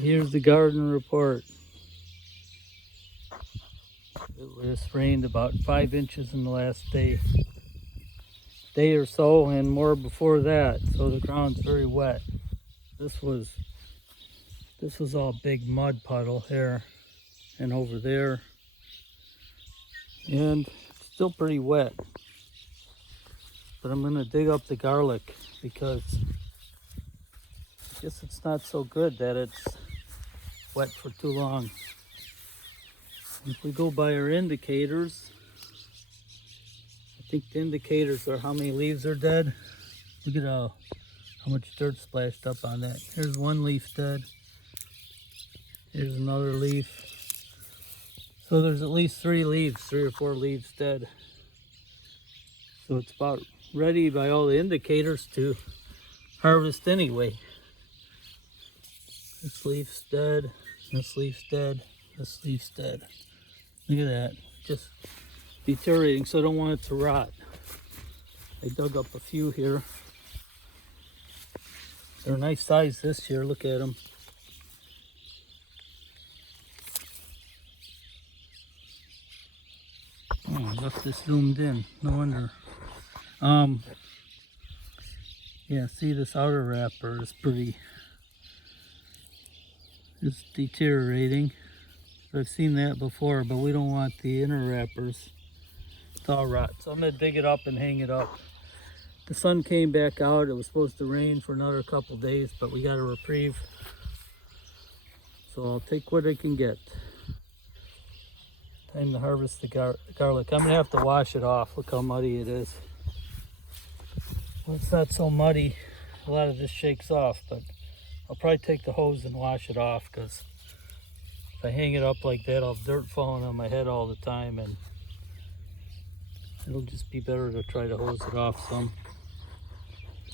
Here's the garden report. It just rained about 5 inches in the last day or so, and more before that. So the ground's very wet. This was all big mud puddle here and over there, and it's still pretty wet. But I'm gonna dig up the garlic because I guess it's not so good that it's wet for too long. If we go by our indicators, I think the indicators are how many leaves are dead. Look at how much dirt splashed up on that. Here's one leaf dead. Here's another leaf. So there's at least 3 or 4 leaves dead. So it's about ready by all the indicators to harvest anyway. This leaf's dead. This leaf's dead. This leaf's dead. Look at that. Just deteriorating, so I don't want it to rot. I dug up a few here. They're a nice size this year. Look at them. Oh, I left this zoomed in. No wonder. Yeah, see, this outer wrapper is it's deteriorating. I've seen that before, but we don't want the inner wrappers to all rot. So I'm gonna dig it up and hang it up. The sun came back out. It was supposed to rain for another couple days, but we got a reprieve. So I'll take what I can get. Time to harvest the garlic. I'm gonna have to wash it off. Look how muddy it is. Well, it's not so muddy. A lot of this shakes off, but I'll probably take the hose and wash it off, because if I hang it up like that, I'll have dirt falling on my head all the time, and it'll just be better to try to hose it off some.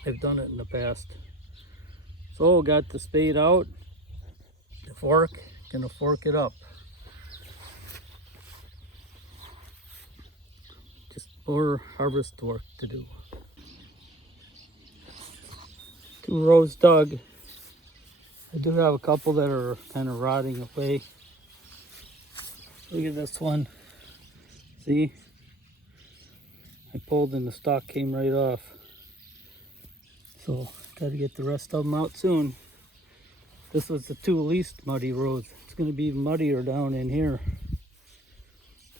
I've done it in the past. So got the spade out, the fork, gonna fork it up. Just more harvest work to do. 2 rows dug. I do have a couple that are kind of rotting away. Look at this one. See? I pulled and the stalk came right off. So, got to get the rest of them out soon. This was the 2 least muddy rows. It's going to be even muddier down in here.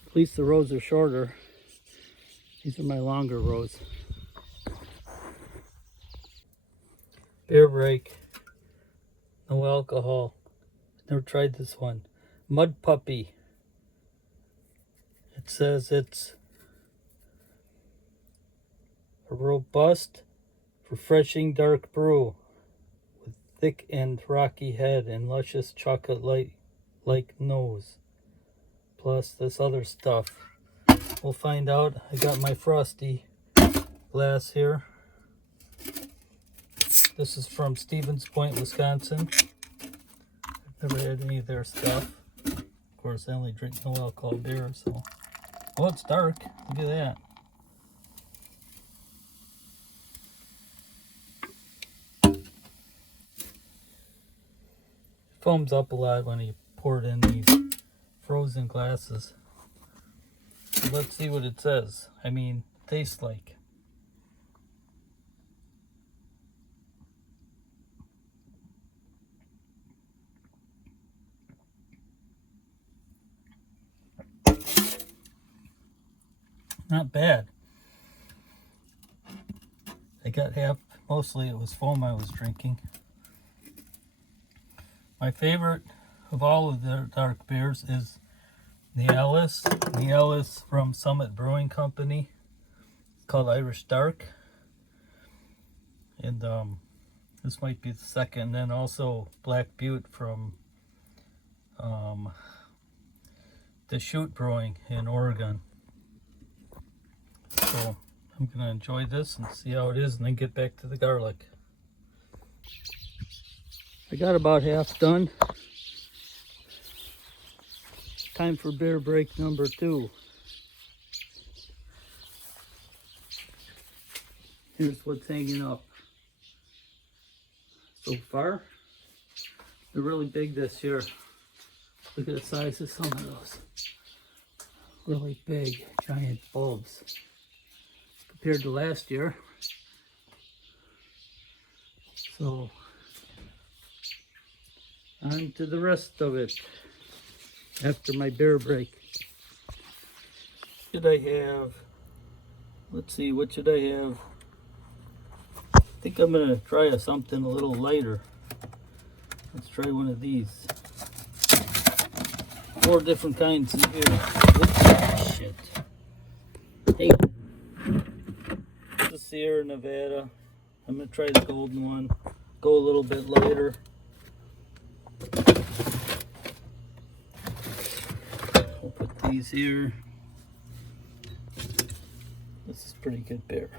At least the rows are shorter. These are my longer rows. Beer break. No alcohol. Never tried this one. Mud Puppy. It says it's a robust, refreshing dark brew with thick and rocky head and luscious chocolate-like nose. Plus this other stuff. We'll find out. I got my frosty glass here. This is from Stevens Point, Wisconsin. I've never had any of their stuff. Of course, I only drink no alcohol beer, so. Oh, it's dark. Look at that. It foams up a lot when you pour it in these frozen glasses. So let's see what it says. I mean, tastes like. Not bad. I got half, mostly it was foam I was drinking. My favorite of all of the dark beers is the Harest from Summit Brewing Company. It's called Irish Dark. And this might be the second. And then also Black Butte from Deschutes Brewing in Oregon. So I'm going to enjoy this and see how it is, and then get back to the garlic. I got about half done. Time for beer break number 2. Here's what's hanging up so far. They're really big this year. Look at the size of some of those. Really big, giant bulbs. Compared to last year. So, on to the rest of it after my beer break. Should I have, let's see, what should I have? I think I'm gonna try something a little lighter. Let's try one of these. 4 different kinds in here. Oops, shit. Hey, this is Sierra Nevada. I'm gonna try the golden one. Go a little bit lighter. We'll put these here. This is pretty good beer.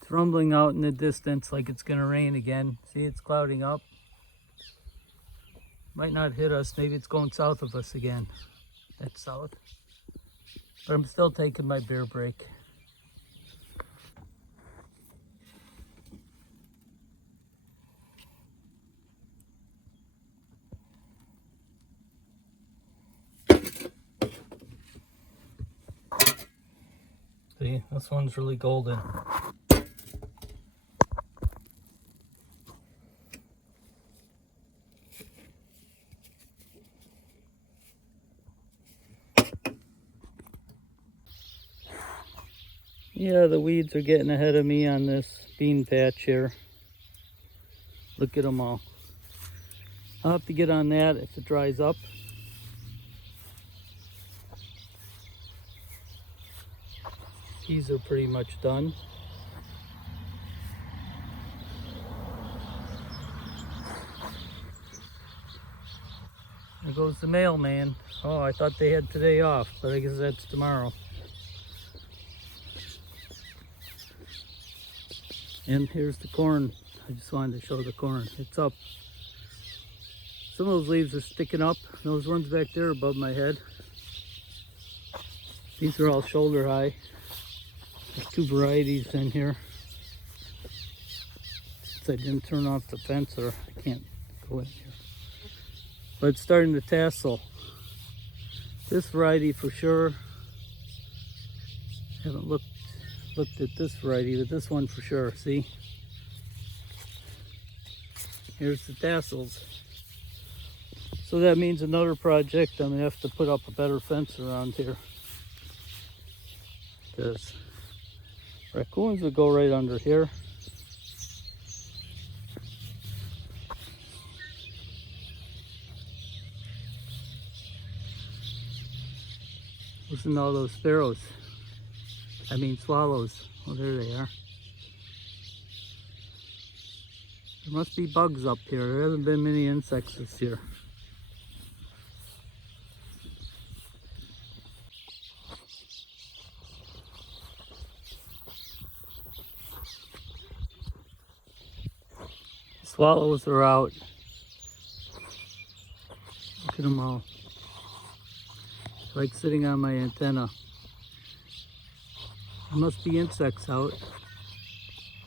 It's rumbling out in the distance like it's gonna rain again. See, it's clouding up. Might not hit us. Maybe it's going south of us again. That's south. But I'm still taking my beer break. See, this one's really golden. Yeah, the weeds are getting ahead of me on this bean patch here. Look at them all. I'll have to get on that if it dries up. These are pretty much done. There goes the mailman. Oh, I thought they had today off, but I guess that's tomorrow. And here's the corn. I just wanted to show the corn. It's up. Some of those leaves are sticking up. Those ones back there above my head. These are all shoulder high. There's 2 varieties in here. Since I didn't turn off the fence, or I can't go in here. But it's starting to tassel. This variety for sure. Haven't looked at this variety, but this one for sure. See? Here's the tassels. So that means another project. I'm gonna have to put up a better fence around here. Because raccoons would go right under here. Listen to all those sparrows. I mean swallows. Oh, there they are. There must be bugs up here. There hasn't been many insects this year. Swallows are out. Look at them all. It's like sitting on my antenna. There must be insects out.